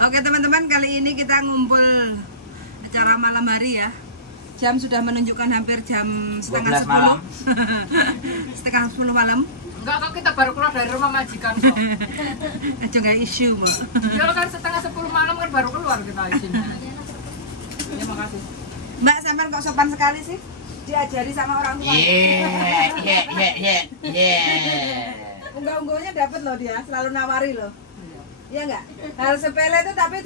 Oke teman-teman, kali ini kita ngumpul acara malam hari ya. Jam sudah menunjukkan hampir jam setengah 10 malam. setengah 10 malam. Enggak, kok kita baru keluar dari rumah majikan kok. Aja nggak isu mau. Ya kan setengah 10 malam kan baru keluar kita isinya. Terima kasih. Mbak sampean kok sopan sekali sih? Diajari sama orang tua. Iya. Unggah-unggahnya dapat loh dia, selalu nawari loh. Iya enggak? Hal sepele itu tapi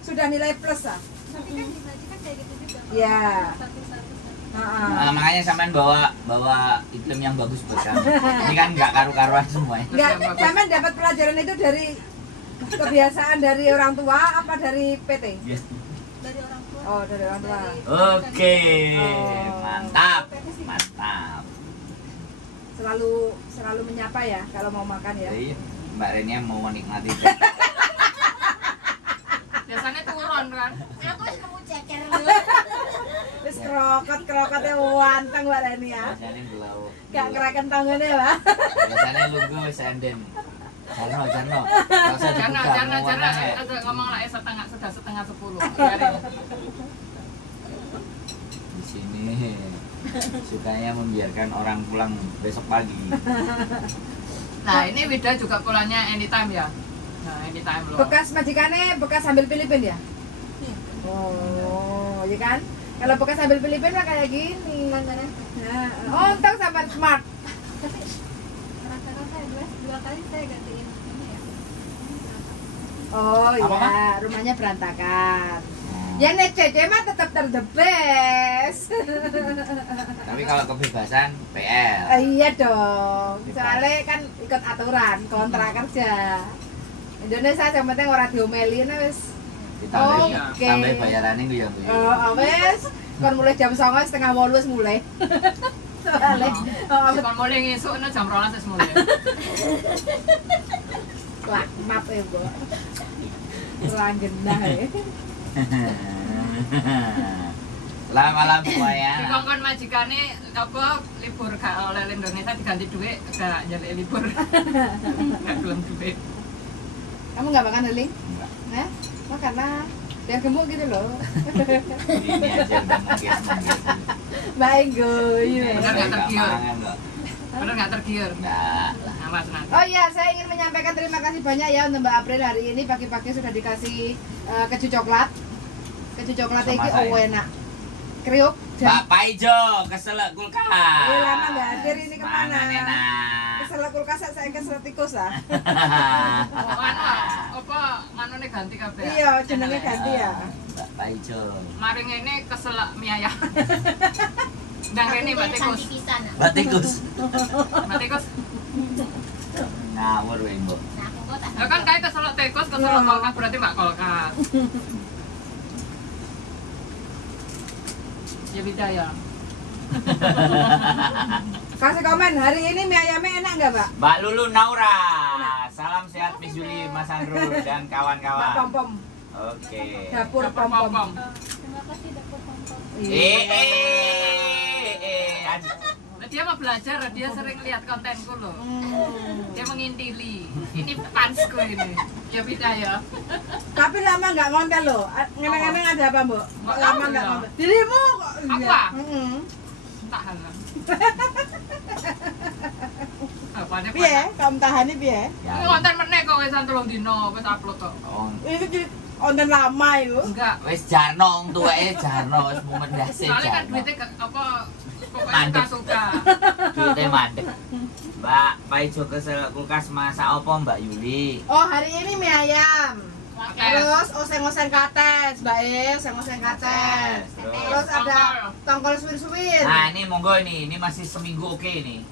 sudah nilai plus ah. Tapi kan di majikan kayak gitu juga. Iya. Makanya sampean bawa iklim yang bagus buat kamu. Ini kan nggak karu-karuan semua ya. Enggak, sampean dapat pelajaran itu dari kebiasaan dari orang tua apa dari PT? Dari orang tua. Oh, dari orang tua. Oke, Oh. mantap. Selalu menyapa ya kalau mau makan ya. Jadi Mbak Renia mau menikmati. Biasanya turun kan. Aku harus nemu ceker. Terus krokotnya wanteng Mbak Reni ya. Biasanya belau. Gak keraken tangannya lah. Biasanya lugu senden. Jarno. Jangan ada ngomong lah sudah setengah 10. Biarin. Di sini sukanya membiarkan orang pulang besok pagi. Nah, ini Wida juga pulangnya anytime ya. Nah, anytime loh. Bekas majikannya bekas ambil Filipin ya? Iya. Oh, iya kan? Kalau bekas ambil Filipin mah kayak gini. Langganan. Nah, untung sampai smart. Tapi rata-rata saya dua kali saya gantiin ini ya. Oh Apa, iya, rumahnya berantakan. Ya nek Cece mah tetap best. Tapi kalau kebebasan PL. Iya dong. Soalnya kan ikut aturan kontrak kerja. Indonesia yang penting orang diomelin wis. Ditambah Oke. tambah bayarannya gue ya. Oh, wis. Kon mulai jam 09.30 wis mulai. Soalnya Bukan mulai ngisuk jam 12 wis mulai. wah, maaf ya, Bu. Kurang genah ya. Selamat malam Di semuanya. kongkon majikane apa libur gak oleh Indonesia diganti duit gak jadi libur. Gak belum duit. Kamu nggak makan Lili? Enggak. Nah, makan lah. Biar gemuk gitu loh. Ini aja udah mungkin. Baik, Goy. Bener nggak tergiur? Mangan kok. Bener gak tergiur? Enggak. Awas nanti. Oh iya, saya ingin menyampaikan terima kasih banyak ya untuk Mbak April hari ini pagi-pagi sudah dikasih keju coklat. Keju coklat Sama ini saya. oh enak. Kriuk. Mbak Paijo keselak kulkas. Lama nggak hadir ini kemana? Mangan enak. Keselak kulkas saya keselak tikus lah. Apa manune ganti kabeh? Iya, jenenge ganti ya. Mbak Paijo. Maring ini keselak mie ayam. Nang rene Mbak Tikus. Pisan. Mbak Tikus. Mbak Tikus. Ngawur wae, Mbok. Nah, aku kok tak. Ya kan kayak keselak tikus, keselak kolkas berarti Mbak kolkas. Ya beda ya. Kasih komen hari ini mie ayamnya enak nggak, Mbak? Mbak Lulu Naura. Salam sehat Miss Juli, Mas Andro dan Mbak kawan-kawan. Pom Pom. Oke. Dapur Dapur Pom Pom. pom-pom. Terima kasih dapur pom-pom. Nah, Dia mau belajar, dia sering lihat kontenku loh. Hmm. Dia mengintili. Ini fansku ini. Ya beda ya. Tapi lama nggak ngonten loh. Ngeneng-ngeneng ada apa, Mbak? Nggak Lama tahu nggak ya. ngonten. Dirimu kok. Apa? Iya. Mm-mm. Tak halang. Apanya Piye? Kamu tahani piye? Ini konten meneh kok wis 3 dino wis upload kok. Itu jadi konten lama itu. Enggak. Wis Jarno wong tuweke Jarno wis mumendase Soalnya kan Jarno. duitnya apa pokoknya Mandek. suka-suka. Duitnya mandek. Mbak Paijo keselak kulkas masak apa Mbak Yuli? Oh, hari ini mie ayam. Oke. Terus oseng-oseng kates, Mbak oseng-oseng kates. Terus ada tongkol suwir-suwir. Nah ini monggo ini masih seminggu oke ini.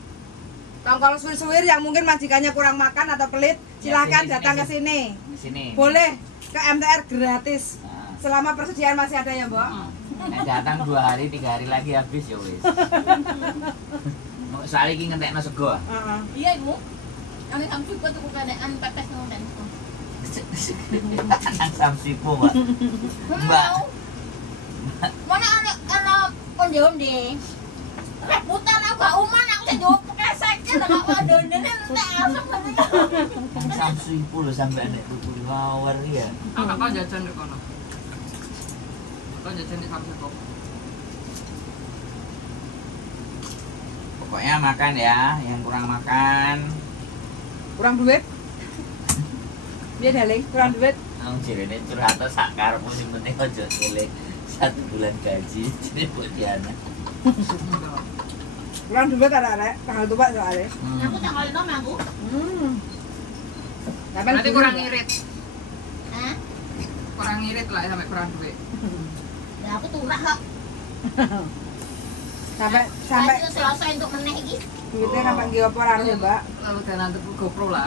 Tongkol suwir-suwir yang mungkin majikannya kurang makan atau pelit, silahkan sini, datang sini. ke sini. Di sini. Boleh ke MTR gratis. Nah, Selama persediaan masih ada ya, Mbak. nek datang 2 hari 3 hari lagi habis ya wis. Soalnya iki ngentekno sego. Heeh. Iya, Ibu. Kami sampai kok tuku keadaan pepes ngoten. Nang Samsipo, Mbak. Mbak. Mana anak onde-onde. Rebutan aku gak uman aku sing jawab pesek. nggak mau donen entek asem banget. Samsu iku lho sampe nek tuku ngawur ya. Aku nggak mau jajan di kono. Kau jajan di Samsu kok. Pokoknya makan ya, yang kurang makan. Kurang duit. Dia daling, kurang duit. Nang jirene curhat sak karepmu sing penting aja ngelih 1 bulan gaji jadi buat Diana. Kurang duit arek-arek, tanggal tua soalnya. Aku tanggal 6 aku. Berarti kurang irit. Hah? Kurang irit lah sampai kurang duit. Ya aku turah kok. Sampai Aku selesai untuk meneh iki. duitnya sampai nggih apa ora ya, Mbak? Lalu dan nanti GoPro lah.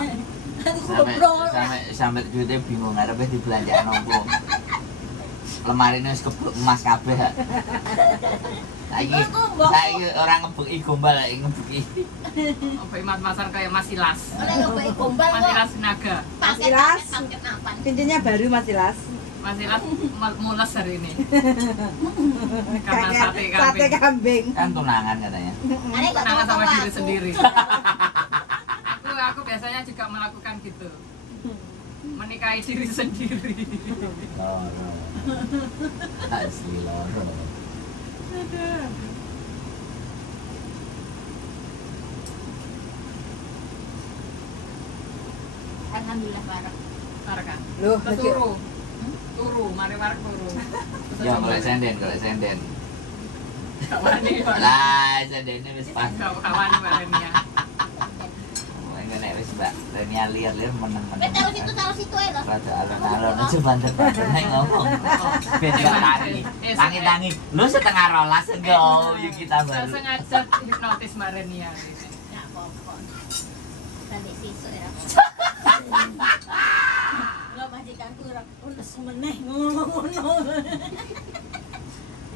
Sampai duitnya bingung arepe dibelanjaan nopo. Lemari ini wis keblok emas kabeh. Saiki ora ngebeki gombal lagi ngebeki. Apa mas-masan kayak Mas Silas. Oleh ngebeki gombal Mas kok. Silas Naga. Paket Silas. paket napan. Cincinnya baru Mas Silas. Mas Silas mules hari ini. Karena sate Sate kambing. kambing. Kan tunangan katanya. Ada kok Kenangan sama tahu diri aku. sendiri. Aku biasanya juga melakukan gitu. Menikahi diri sendiri. Loro. Asli loro. Alhamdulillah bareng. Tarkan. Loh, Turu. Turu, mari warak turu. Ya golek senden. Kawani. Lah, sendene wis pas. Kawani barengnya. Enggak nek wis Mbak Renia liar-liar meneng-meneng. Taruh situ aja lah. Rada alon-alon aja banter-banter nek ngomong. Ben gak tangi. Lu setengah rolas enggak yuk kita Saya baru. sengaja hipnotis Mbak Renia. Enggak apa-apa. Nanti sisuk ya. Enggak majikanku ora ules meneh ngono.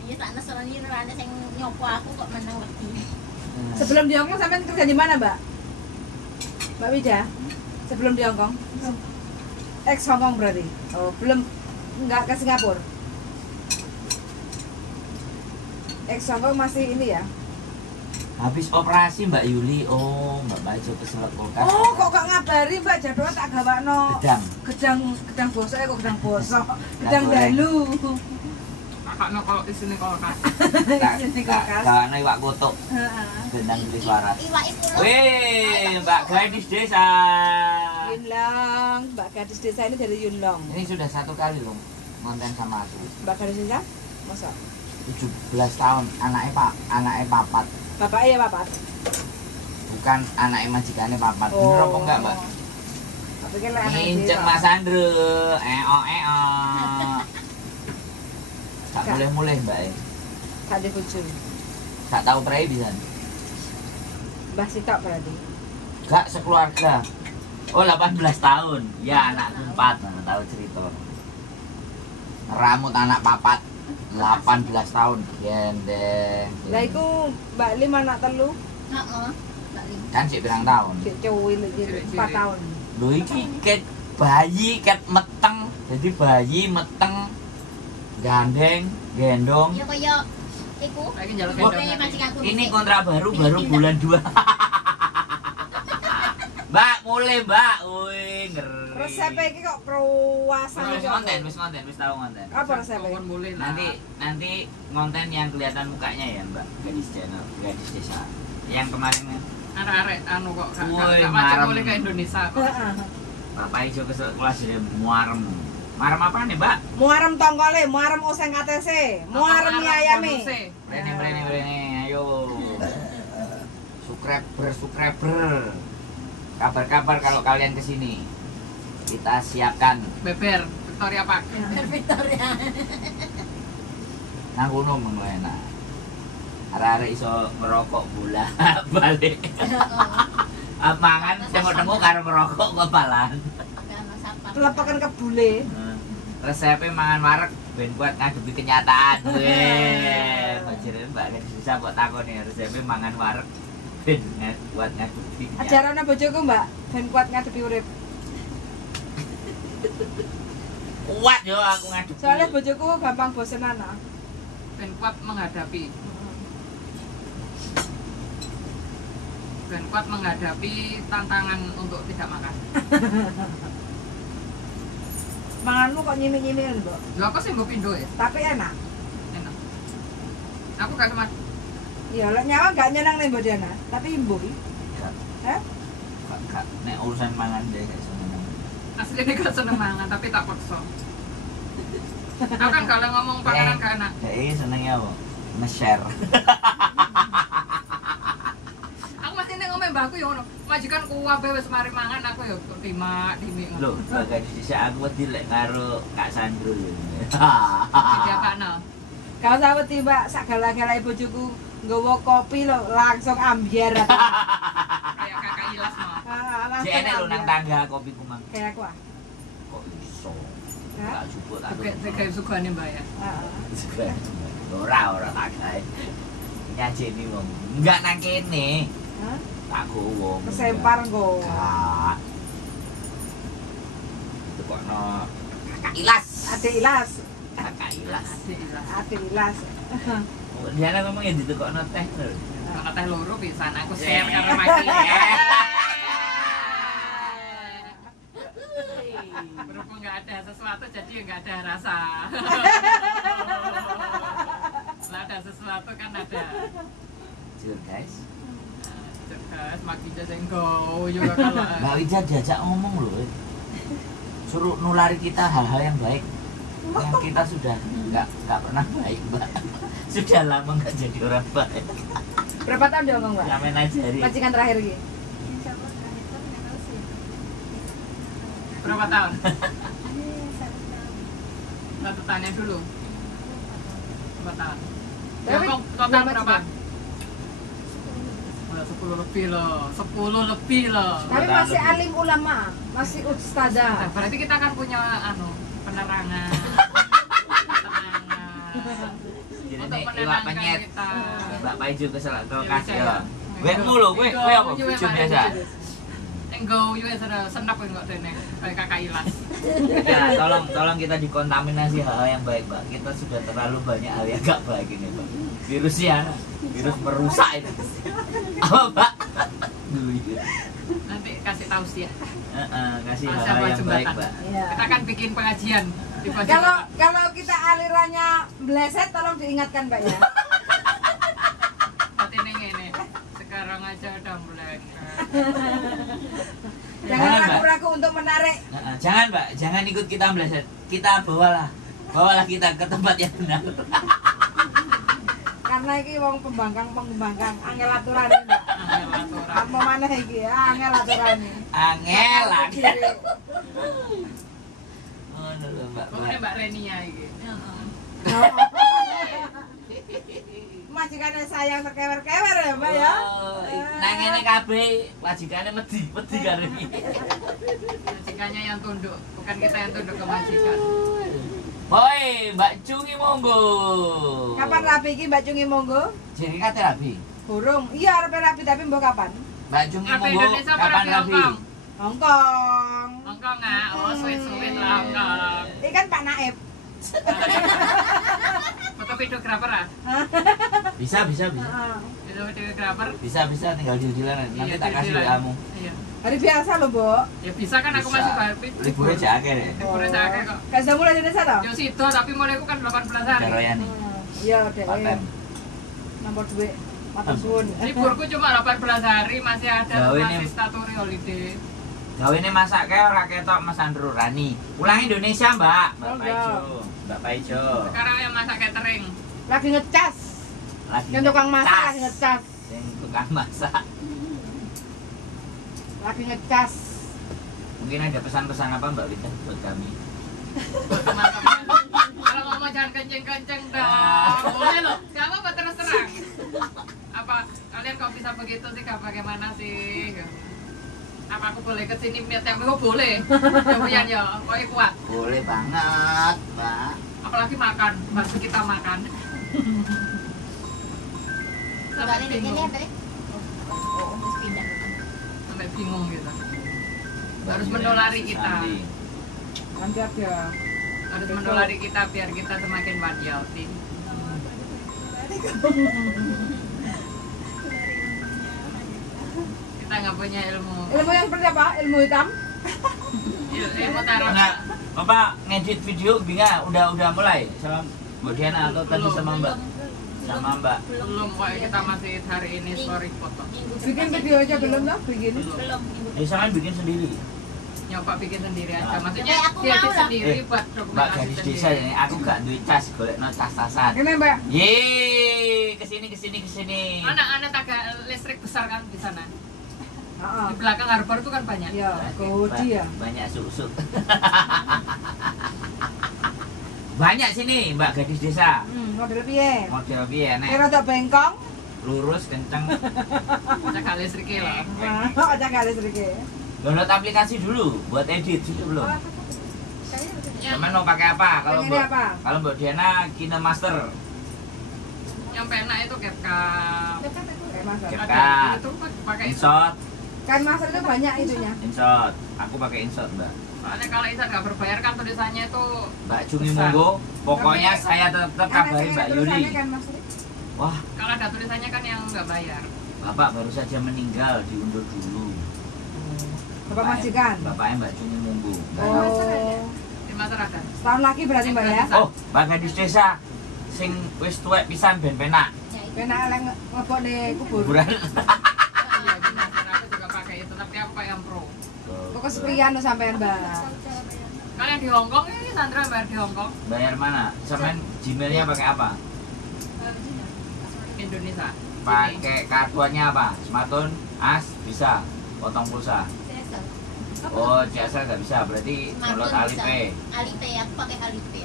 Iya tak nesoni ora ana sing nyopo aku kok menang wedi. Sebelum di Hongkong sampai kerja di mana, Mbak? Mbak Wida? Sebelum di Hongkong? Ex Hongkong berarti? Oh, belum enggak ke Singapura. Ex Hongkong masih ini ya? Habis operasi Mbak Yuli, oh Mbak Bajo keselak kulkas. Oh, kok gak ngabari Mbak jadwal tak gawakno. Gedang. Bosok ya kok gedang bosok. Gedang goreng. dalu. Kakaknya kalau di sini kulkas. Di kulkas. Kawana iwak kotok. Heeh. Gendang beli waras. Iwake pulau. Wih, Mbak gadis desa. Yunlong, Mbak gadis desa ini dari Yunlong. Ini sudah 1 kali loh konten sama aku. Mbak gadis desa? Masa? 17 tahun, anaknya papat. Bapaknya ya papat. Bukan anaknya majikannya papat. Bener apa enggak, Mbak? Tapi kan anak Ngincek Mas Andrew, eo. Tak mulai-mulai, Mbak. Gak ada bojo. Tak tahu prai bisa. Mbah Sitok berarti. Gak sekeluarga. Oh, 18 tahun. Ya, anakku 4, tahu cerita. Rambut anak papat 18 tahun. Gendeng. Lah iku Mbak Lim anak telu, Heeh. Mbak Lim. Kan sih pirang tahun. cek cuwil iki 4 tahun. Lho iki ket bayi ket meteng. Jadi bayi meteng gandeng, gendong. Ya kaya iku. Lagi jalan Oh, Kaya gendongan. majikanku. Ini kontrak baru bulan 2. Mbak, mulai Mbak. Wih, ngeri. Resep iki kok kruwasan Wis konten, wis tahu konten. Apa resepnya? Pokoknya boleh lah. Nanti konten yang kelihatan mukanya ya Mbak, gadis channel, gadis desa. Yang kemarin Arek-arek anu kok Woi, gak macam marem. boleh ke Indonesia kok. Heeh. Bapak ijo ke kelas jadi muarem. Muarem apa nih Mbak? Muarem tongkole, muarem oseng ATC, muarem mie ayame. Brene, ayo. Subscriber. Kabar-kabar kalau kalian kesini. Kita siapkan Beber, Victoria Park. Victoria. nang gunung ngono enak. Arek-arek iso ngerokok bola balik. Mangan tengok-tengok karo ngerokok kepalan. Karena sapa. Telepakan kebule. Resepnya mangan wareg ben kuat ngadepi kenyataan. Weh, bajire Mbak Gadis bisa kok takoni resepnya mangan wareg ben kuat ngadepi. Ajarane bojoku, Mbak, ben kuat ngadepi urip. Kuat yo aku ngadepi. Soalnya bojoku gampang bosenan. Ben kuat menghadapi. Ben kuat menghadapi tantangan untuk tidak makan. Manganmu kok nyimik-nyimik lho, Mbok. Lho aku sih mbok pindho ya. Tapi enak. Enak. Aku gak kemat. Iya, lek nyawa gak nyenang nih Mbok Diana, tapi imbuh. Hah? Kak, nek urusan mangan deh gak seneng. Aslinya gak seneng mangan tapi tak paksa. Aku kan kalau ngomong pakanan gak enak. Dek senengnya apa? Nge-share. Aku masih nek ngomong mbahku ya ngono. Majikan kuwabe wis mari mangan aku ya terima dimi ngono. Lho, bagai sisa aku wedi lek karo Kak Sandro lho. Didiakakno. Kau sawet tiba sak gala-gala bojoku nggawa kopi lho, langsung ambiar. Kayak kakak Ilas mah. Si enek lho nang tangga kopi kumang. Kayak aku ah. Kok iso? Hah? Tak jupuk tak. Kayak sugane Mbak ya. Heeh. Ora tak gawe. Nyajeni wong. Enggak nang kene. Hah? Tak gowo. Kesempar nggo. Kak. Itu kok no Kakak Ilas. Adik Ilas. Kakak Ilas. Adik Ilas. Diana ngomongnya ditukokno teh lho. Kalau teh loro pisan aku share karo Maki. Berhubung nggak ada sesuatu jadi nggak ada rasa. Setelah ada sesuatu kan ada. Jujur guys. Cerdas, Maki jadi go juga kalau. Mbak Wija diajak ngomong loh. Suruh nulari kita hal-hal yang baik. Yang kita sudah nggak pernah baik, Mbak. Sudah lama nggak jadi orang baik. Berapa tahun dia ngomong, Mbak? Sampai najari. Majikan terakhir iki. Insya Allah terakhir kan nggak tahu sih. Berapa tahun? Ini 1 tahun. Satu tanya dulu. Berapa tahun? Tapi Total nama berapa? juga. 10 lebih loh. 10 lebih loh. Tapi masih alim ulama, masih ustazah. Nah, berarti kita kan punya penerangan. Jadi Untuk nek iwak menenangkan penyet. kita. Mbak Paijo keselak ke Ya, kasih bisa. ya. Wetmu lho, kowe apa? Bojo biasa. Enggo yo senap kok dene kayak kakak Ilas. Ya, tolong kita dikontaminasi hal-hal yang baik, Mbak. Kita sudah terlalu banyak hal yang gak baik ini, Mbak. Virusnya, virus merusak itu. Apa, Mbak? Nanti kasih tahu sih ya. Kasih Masa hal-hal yang baik, jembatan. Mbak. Iya. Kita kan bikin pengajian di pojok. Kalau kita alirannya bleset tolong diingatkan, Mbak ya. Tapi ini sekarang aja udah mulai. Jangan Jangan, Mbak. ragu-ragu untuk menarik. Jangan, Mbak. Jangan ikut kita meleset. Kita bawalah kita ke tempat yang benar. Karena iki wong pembangkang angel aturane, Mbak. Apa maneh iki ya, angel aturane. Angel. Oh, lho, Mbak. Pokoknya Mbak Renia ini. Majikannya sayang terkewer-kewer ya, Mbak ya. Nah ngene kabeh wajibane wedi karo iki. Majikannya yang tunduk, bukan kita yang tunduk ke majikan. Boy, Mbak Cungi monggo. Kapan rapi iki Mbak Cungi monggo? Jadi kate rapi. Burung. Iya, arep rapi tapi mbok kapan? Mbak Cungi Apa monggo Indonesia apa kapan di rapi? Hongkong? Hongkong. Hongkong ah, oh suwe-suwe lah Hongkong. Ini kan Pak Naib. Foto videografer ah? Bisa. Heeh. Videografer? Bisa tinggal deal-dealan nanti Iya, tak kasih deal-dealan. kamu. Iya. Hari biasa loh, Bu. Ya bisa kan aku masih bayar Liburnya aja akeh deh. Liburnya sakit kok. Gak sudah mulai di desa toh? Yo sido tapi mulai aku kan 18 hari. Caroyan nih. Iya, Dek. Paten. Nomor duit. Matur suwun. Liburku cuma 18 hari masih ada Jauh ini. masih statutory holiday. Gawe ini masak kayak ora ketok Mas Andrew Rani. Pulang Indonesia, Mbak. Mbak Oh, Paijo. Mbak Paijo. Sekarang yang masak catering. Lagi ngecas. Lagi Yang tukang masak ngecas. lagi ngecas. Yang tukang masak. Lagi ngecas. Mungkin ada pesan-pesan apa Mbak Wita buat kami? Teman-teman. Kalau ngomong jangan kenceng-kenceng dong. Boleh loh. Gak apa-apa terus terang. Apa kalian kok bisa begitu sih? Gak bagaimana sih? Apa aku boleh kesini mietnya? Oh boleh. Kemudian ya, pokoknya kuat. Boleh banget, Mbak. Apalagi makan, bantu kita makan. Sampai Ini bingung, lihat tadi. Oh, harus pindah. sampai bingung gitu. Harus Mbak menulari Wita, kita. Sandi. Nanti ada. Harus menulari kita biar kita semakin patriotik. kita nggak punya ilmu. Ilmu yang seperti apa? Ilmu hitam? Ilmu tarot. Nah, Bapak ngedit video binga udah mulai sama Mbak Diana atau tadi sama Mbak? Sama Mbak. Belum kok, kita masih hari ini story foto. Bikin video aja belum lah, bikin. Belum. Bisa kan bikin sendiri. Nyoba bikin sendiri aja. Nah. Maksudnya Ya, aku dia mau lah. sendiri buat Mbak dokumentasi gadis sendiri. desa ini aku gak duit cas golekno tas-tasan. Ini Mbak. Yeay, kesini. Anak-anak tangga listrik besar kan di sana. Heeh. Di belakang harbor itu kan banyak. Ya, Kodi ya. Banyak susu. Banyak sini Mbak gadis desa. Model piye? Model piye Ini nek rada bengkong. lurus kenceng. Tangga listriknya loh. Nah, aja kali sedikit. Download aplikasi dulu buat edit sudah belum? Yang, Temen mau pakai apa? Kalau Pengennya Mbak apa? kalau Mbak Diana KineMaster. yang penak itu CapCut. Kayak master. CapCut. Ada itu pakai itu. InShot, Kan master itu banyak itunya. InShot. Aku pakai InShot, Mbak. Soalnya kalau Isa nggak berbayar kan tulisannya itu Mbak Cumi besar. Monggo. Pokoknya Tapi- saya tetap kabari Mbak Yuli. Tulisannya kan master. Wah, Kalau ada tulisannya kan yang nggak bayar. Bapak baru saja meninggal, diundur dulu. Bapak majikan. Bapaknya Mbak Cumi Monggo. Oh. Di masyarakat. Setahun lagi berarti Mbak ya. Oh, Mbak gadis desa sing wis tuwek pisan ben penak. Penak eleng ngebok di kubur. Kuburan. Iya di masyarakat juga pakai itu, tapi aku pakai yang pro. Pokok sepian tuh sampean Mbak. Kalau yang di Hongkong ini Sandra bayar di Hongkong, Bayar mana? Sampean Gmailnya pakai apa? Indonesia. Pakai kartuannya apa? Smartphone, as, bisa. Potong pulsa. Oh, CSL nggak bisa. Berarti download Alipay. Alipay, aku pakai Alipay.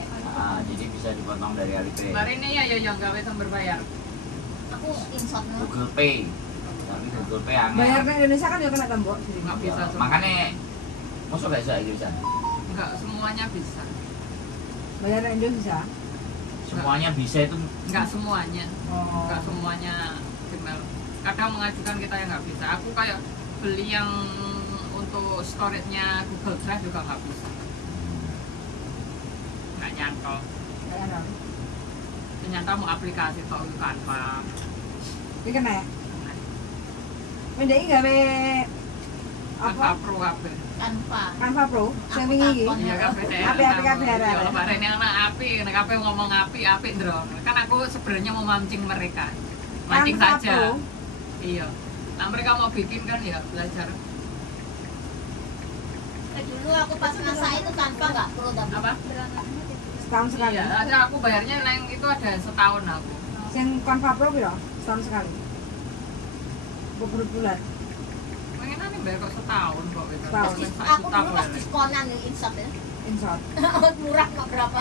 Jadi bisa dipotong dari Alipay. Hari ini ya yang nggak bisa berbayar. Aku InShot no. Google Pay. Tapi Google Pay angel. Bayar ke Indonesia kan juga kena tembok. Nggak bisa. semua. Makanya masuk gak bisa gitu bisa. Nggak semuanya bisa. Bayar ke Indonesia. Semuanya bisa itu Nggak semuanya. Oh. Nggak semuanya Gmail. Kadang mengajukan kita yang nggak bisa. Aku kayak beli yang untuk storage-nya Google Drive juga nggak bisa. Nggak nyantol. Kayak apa? Ternyata mau aplikasi tau itu Canva. Ini kena ya? Mending gawe Canva apa? Pro HP. Canva. Canva Pro, sing wingi iki. Iya kan BTR. Api-api kabeh arek. Ya lebaran yang anak api, nek kabeh ngomong api ndro. Kan aku sebenarnya mau mancing mereka. Mancing Canva saja. Pro. Iya. Nah mereka mau bikin kan ya belajar. Dulu aku pas masak itu Canva nggak pro tapi. Apa? Setahun sekali. Iya, ada aku bayarnya yang itu ada setahun aku. Sing Canva Pro piro? Setahun sekali. Beberapa bulan. Pengen nih bayar kok setahun kok gitu. Setahun. Aku dulu pas diskonan nih InShot ya. InShot. Murah kok berapa?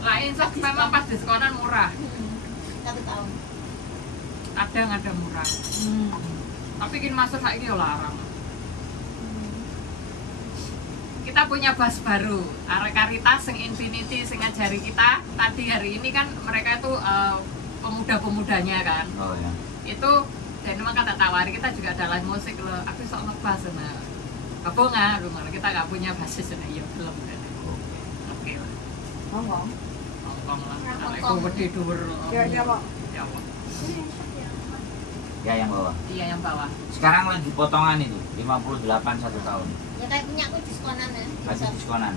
Lah insaf memang pas diskonan murah. 1 tahun. Kadang ada murah. Tapi kini masuk saiki yo larang. Kita punya bus baru, Arekaritas sing Infinity sing ngajari kita. Tadi hari ini kan mereka itu pemuda-pemudanya kan. oh ya. Itu dan memang kata tawari kita juga ada live musik loh. Aku sok ngebas nah. Kabungan, kita nggak punya basis nah ya belum. Oke lah. Hongkong. Hongkong lah. Hongkong. Aku gede dhuwur. Kira-kira kok Jawa. Ya yang bawah. Iya yang bawah. Sekarang lagi potongan itu 58 1 tahun. Ya kayak punya aku diskonan ya. Lagi InShot. diskonan.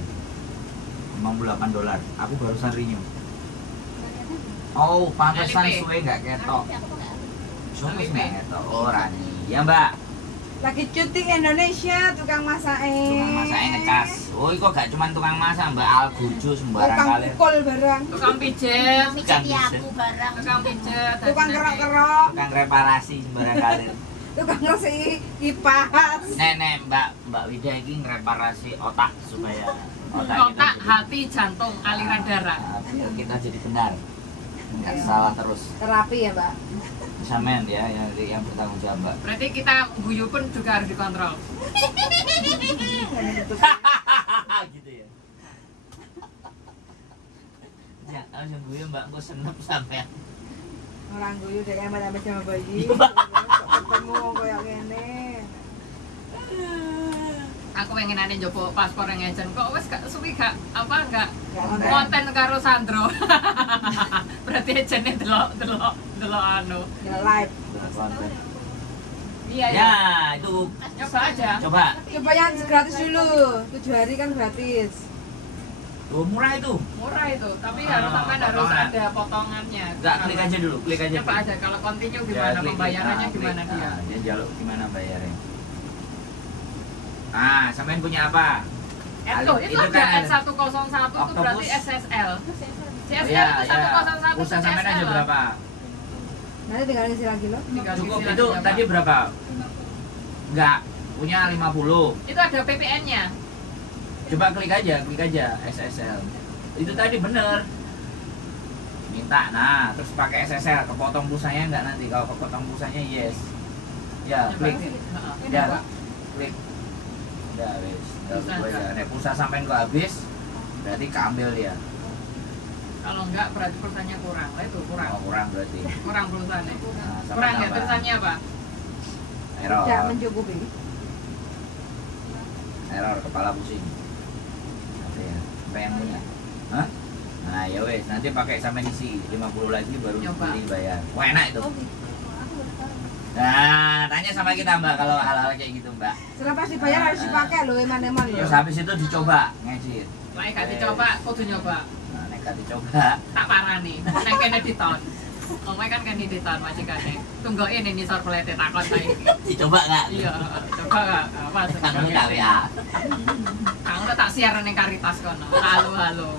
$58. Aku barusan renew. Oh, pantesan Alipay. suwe nggak ketok. Alipay, aku pakai Alipay. Siapa sih Alipay. nggak ketok? Oh, Rani. Ya Mbak. lagi cuti Indonesia tukang masak Tukang masaknya ngecas. Oh, kok gak cuma tukang masak, Mbak Algojo sembarang tukang kali. pukul barang, Tukang pijet, Mijit ya aku barang. tukang pijet, tukang kerok-kerok, Tukang reparasi sembarang kali. tukang ngisi kipas. Nenek Mbak Wida ini ngereparasi otak supaya otak kita otak, jadi- hati, jantung, aliran darah. biar kita jadi benar, nggak salah terus. Terapi ya Mbak. Samen ya yang bertanggung jawab Mbak. Berarti kita guyu pun juga harus dikontrol. Gitu ya. Ya, kalau yang gue Mbak gue senep sampean. Orang guyu dari amat sama bayi. Ketemu koyo ngene. Aku pengen ane njopo paspor yang agent kok wes gak suwi gak apa enggak Konten. konten karo Sandro. Berarti agentnya delok anu. Ya live. Konten. Iya, iya. Ya, itu Coba aja. coba. Coba yang gratis dulu. 7 hari kan gratis. Tuh murah itu. Murah itu, tapi Ah, harus sampai harus potongan. ada potongannya. Enggak, klik aja dulu, klik aja. Coba aja kalau continue Ya, gimana klik, pembayarannya klik. gimana Nah, dia. dia jaluk gimana bayarnya. Ah, sampean punya apa? Itu Itu ada kan S101 itu berarti Octopus. SSL. CSL Iya, itu 101 Pulsa sampean aja CSL. berapa? Nanti tinggal ngisi lagi loh. Tinggal Cukup isi itu lagi, tadi Pak. berapa? Enggak, punya 50. Itu ada PPN-nya. Coba klik aja SSL. Itu tadi bener. Minta, nah terus pakai SSL, kepotong pulsanya enggak nanti? Kalau kepotong pulsanya yes. Ya, klik. Ya, klik. Udah wes. Nek pulsa sampean kok habis, berarti keambil dia. Kalau enggak berarti pulsanya kurang. Oh, itu kurang. Oh, kurang berarti. Kurang pulsanya. Nah, sampai Kurang ya tambah. tulisannya apa? Error. Tidak mencukupi. Error, kepala pusing. Apa ya? Apa yang punya? Hah? Nah, ya wes, nanti pakai sampai isi 50 lagi baru Coba. beli bayar. Wah, enak itu. Oh gitu. Aku baru tahu. Nah, tanya sama kita Mbak kalau hal-hal kayak gitu Mbak. Setelah pas dibayar harus dipakai loh, eman-eman loh. Terus habis itu dicoba ngecit. Lek gak dicoba, kudu nyoba. Nah, nek gak dicoba. Tak parani. Nek kene diton. Omah kan kene diton majikane. Tunggoke ini nisor pelete takon saiki. Dicoba nggak? Iya, coba enggak? Apa Kangen nggak ya? Kamu udah tak siaran ning Karitas kono. Halo, halo.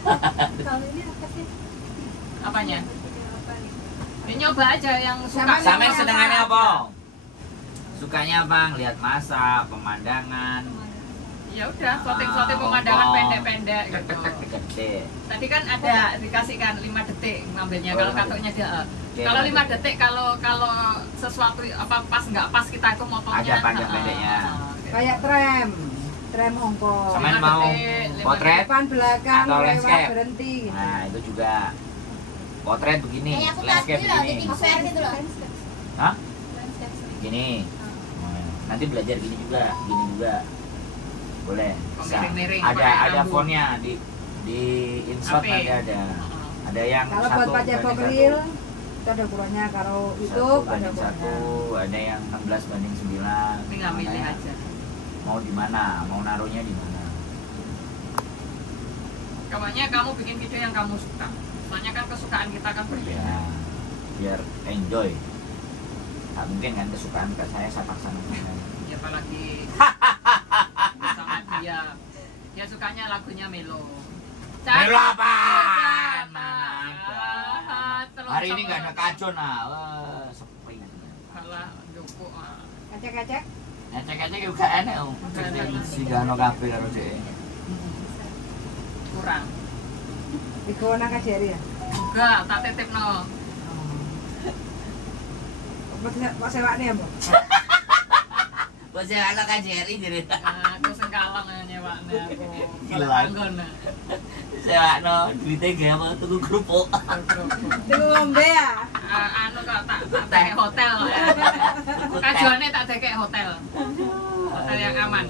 Kalau ini apa sih? Apanya? Apa nih? Ya, nyoba aja yang suka. Sama- Sampai senengannya apa? Sukanya apa? Lihat masa, pemandangan. Ya udah, shooting pemandangan pendek-pendek gitu. Gede. Tadi kan ada dikasihkan 5 detik ngambilnya kalau Oh, kartunya dia. Oke, Kalau 5 oke. detik kalau sesuatu apa pas nggak pas kita itu motonya. Ada pendek-pendeknya. Gitu. Kayak tram Hongkong. Sampean 5 mau detik, 5 potret? Depan belakang Atau lewat landscape? berhenti. Gitu. Nah, itu juga. Potret begini, Kayak aku landscape tadi loh, begini. jadi fair gitu loh. Hah? Landscape sih. Gini. Nah, nanti belajar gini juga. Boleh. Bisa. Miring-miring, Ada pakai ada lampu. fontnya di insert HP. nanti ada. Ada yang Kalau satu buat baca banding Pokril satu. itu ada ukurannya. Kalau Satu YouTube ada banding satu, ukurannya. ada yang 16:9. Tinggal milih Makanya aja. Mau di mana? Mau naruhnya di mana? Pokoknya kamu bikin video yang kamu suka. Soalnya kan kesukaan kita kan berbeda. Ya, biar enjoy. Tak mungkin kan kesukaan ke saya paksa nonton. Ya apalagi sama dia sukanya lagunya Melo. Melo apa? Cakep, Mana cakep. ada? Terus Hari ini sama- nggak ada kacun ah. Wah, sepi. Alah, Joko. Kacek-kacek. Ngecek-ngecek juga enak om. Si Gano kafe karo dhek. Kurang. Di Kona Kajari ya. Enggak, tak titip no. Kok sewaknya ya, Mbak? Kok saya anak kajeri jadi. Aku sengkalong nyewakne aku. Gila. Anggono. Saya no duitnya gak mau tuku kerupuk. Tunggu ngombe ya. Anu kok tak tekek hotel ya. Kajuane tak tekek hotel. Hotel yang aman.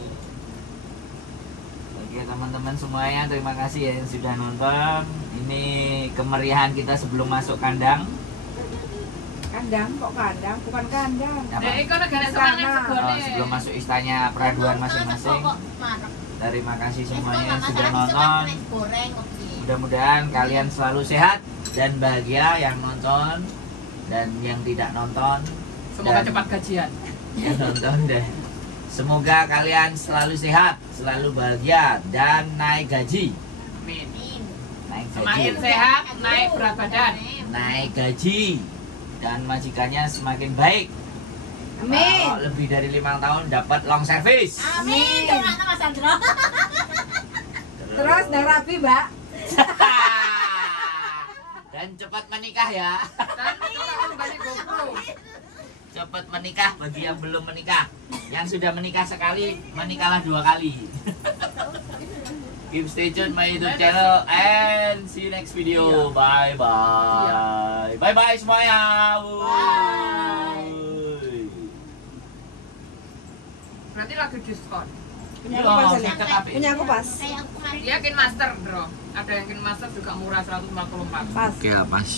Oke teman-teman semuanya, terima kasih ya yang sudah nonton. Ini kemeriahan kita sebelum masuk kandang. Kandang, kok kandang? Bukan kandang. Apa? Iku negara semangat Sana. segone. Sebelum masuk istana peraduan masing-masing. Terima kasih semuanya yang sudah nonton. Goreng kopi. Mudah-mudahan kalian selalu sehat dan bahagia yang nonton dan yang tidak nonton. Semoga Dan cepat gajian. yang nonton deh. Semoga kalian selalu sehat, selalu bahagia dan naik gaji. Amin. Naik Semakin gaji. sehat, naik berat badan. Naik gaji dan majikannya semakin baik. Amin. Kalau lebih dari 5 tahun dapat long service. Amin. Doakan Mas Andro. Terus dan rapi, Mbak. Dan cepat menikah ya. Dan coba kembali GoPro. Cepat menikah bagi yang belum menikah. Yang sudah menikah sekali, menikahlah 2 kali. Keep stay tune my YouTube channel and see you next video. Bye bye. Bye bye semuanya. Bye. Berarti lagi diskon. Punya Iya, aku pas saya ini. ketapi. Punya aku pas. Kayak aku kemarin. Dia Kin Master, Bro. Ada yang Kin Master juga murah 144. Pas. Oke lah, Mas.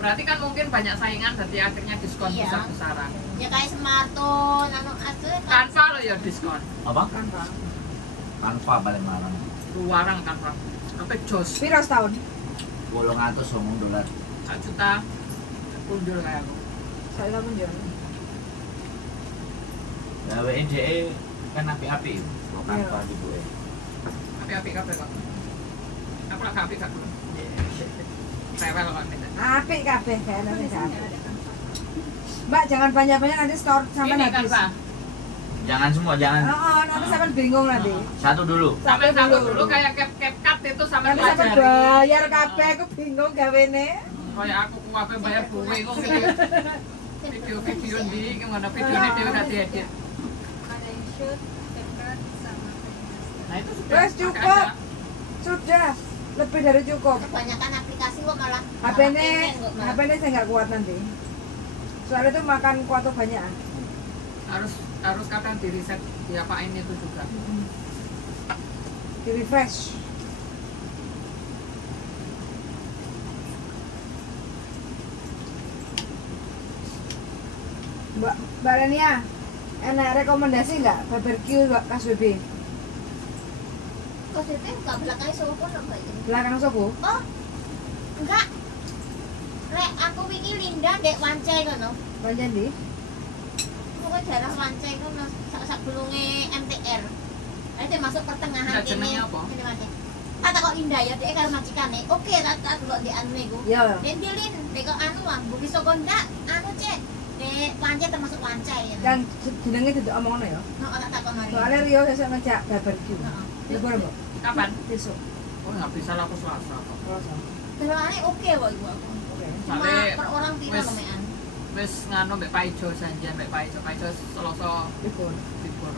Berarti kan mungkin banyak saingan, jadi akhirnya diskon Iya. besar-besaran. Ya kayak smartphone, anu asli Canva lo ya diskon. Apa? Kan Pak. Tanpa paling larang. Luaran Canva. Sampai jos. Piro setahun? 800 ngomong dolar. 1 juta. Kundul kayak aku. Saya pun jual. Ya WNJE kan api-api. Lo Iya. tanpa gitu ya. Api-api kabeh kok. Aku lagi api gak dulu. Rewel kok minta. Apik kabeh kayak Kok nanti di sini apik. ada kan? Mbak jangan banyak-banyak nanti store sampai Ini habis. Canva. Jangan semua, jangan. Oh, nanti sampai bingung nanti. Satu dulu. Sampai satu dulu kayak CapCut itu sampai Nanti sampai pelajari. bayar kabeh aku bingung gawene. Kayak aku kuwabe bayar buwe kok gitu. Video-video di gimana videonya dia udah diedit. Ada yang shoot, CapCut, sama Premiere. Nah itu sudah. Wes pakai cukup. aja. Sudah lebih dari cukup. kebanyakan aplikasi kok malah HP malah ini pengen kok malah. HP ini saya nggak kuat nanti. Soalnya itu makan kuota banyak. Harus kadang di reset diapain itu juga. Di refresh. Mbak Rania, enak rekomendasi nggak barbecue KSBB? Kok DP enggak belakangnya sopo lho Mbak ini. Belakang sopo? Oh. Enggak. Rek aku wingi Linda ndek Wancai kono. Banyak di. Pokoknya daerah Wancai kono sak belunge MTR. Ada masuk pertengahan Nah, jenenge apa? Ini Wancai. Kata kok Linda ya dhek karo majikane. Oke, tak delok di anu niku. Ya. Den dilin dek kok anu wah Bu bisa kondak anu cek. Dek Wancai termasuk Wancai ya. Dan jenenge tidak omongno ya. No tak takon mari. Soalnya Rio besok ngejak barbecue. Heeh. Libur mbak? Kapan? Besok. Oh nggak bisa lah aku Selasa kok. Selasa. Delokane oke wae iku aku. Oke. Cuma Soalnya per orang piro wes- lumayan. Wes nganu mbek Pak Ijo janjian mbek Pak Ijo Selasa Libur. libur.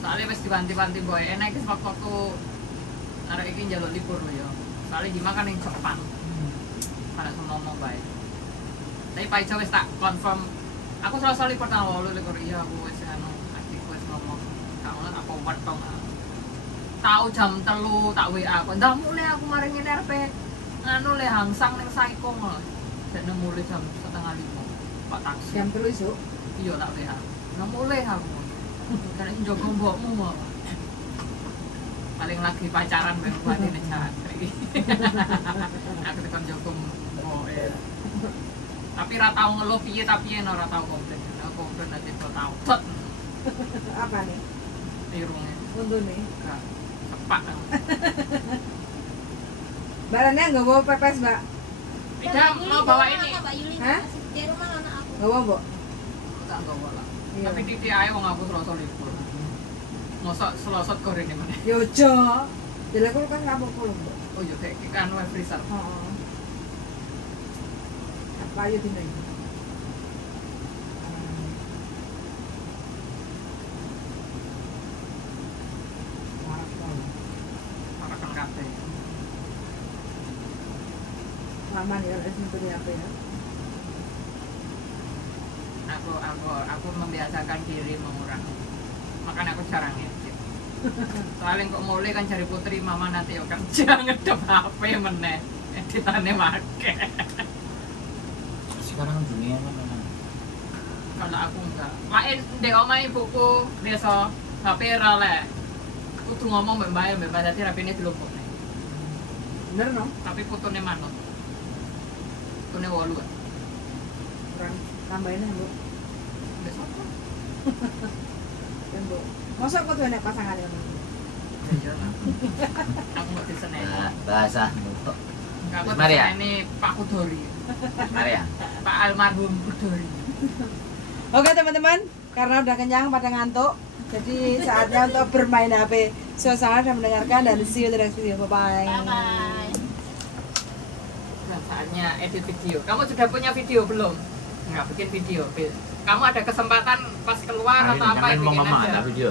Soalnya wes diwanti-wanti boy, enak iki waktu arek iki njaluk libur lho ya. Soalnya gimana kan yang Jepang. Pada ngomong baik. Tapi Pak Ijo wes tak confirm. Aku Selasa libur tanggal 8 libur iya aku wes anu adikku wes ngomong. Kamu apa wetong. Tahu jam 3 tak WA aku. Ndak mulai aku maring ngene arep anu le hangsang ning Saikong lho. Jane mulai jam 4:30. Pak taksi. Jam 3 esuk. Iya tak WA. Nggak mulai aku. Karena njogo mbokmu mau. Paling lagi pacaran mbek buatine jantri. Aku tekan njogo mbok ya. Tapi ra tau ngeluh piye tapi yen ora tau komplain. Aku komplain nanti kok tau. Tot Apa nih? irunge. Untuk nih. Gak tepak. Mbak Rania nggak bawa pepes mbak? Tidak mau bawa ini. Mbak Yuli. Hah? Di rumah anak aku. Nggak bawa mbak? Tak bawa lah. Iya. Tapi di ae wong aku Selasa libur. Mosok Selasa gorene meneh. Yojo. Jadi aku kan nggak mau pulang mbak. Oh iya kayak kan freezer. Oh. Apa ayo dina ini? Makan kabeh. Aman ya, harus nonton apa ya? Aku membiasakan diri mengurangi. Makanya aku jarang ngedit. Soalnya kok mulai kan cari putri mama nanti yo kerja ngedep HP meneh. Editane make. Sekarang dunia kan memang. Kalau aku enggak. Lain ndek omahe ibuku desa HP ra le. Kudu ngomong mbek mbak mbek mbak dadi rapine dilupukne. Bener no? Tapi fotone manut. Fotone 8. Kurang tambahin ya bu. Wis apa? Dan bu. Masa aku tuh enak pasangan ya? Iya lah. Aku mau diseneni. Bahasa. Aku Mari ya. diseneni Pak Kudori. Maria. Pak almarhum Kudori. Oke teman-teman, karena udah kenyang pada ngantuk, jadi saatnya untuk bermain HP. So, sangat sudah mendengarkan dan see you in the next video. Bye-bye. Bye-bye. Nah, saatnya edit video. Kamu sudah punya video belum? Nggak bikin video. Kamu ada kesempatan pas keluar atau apa Jangan bikin mau mama aja. ada video.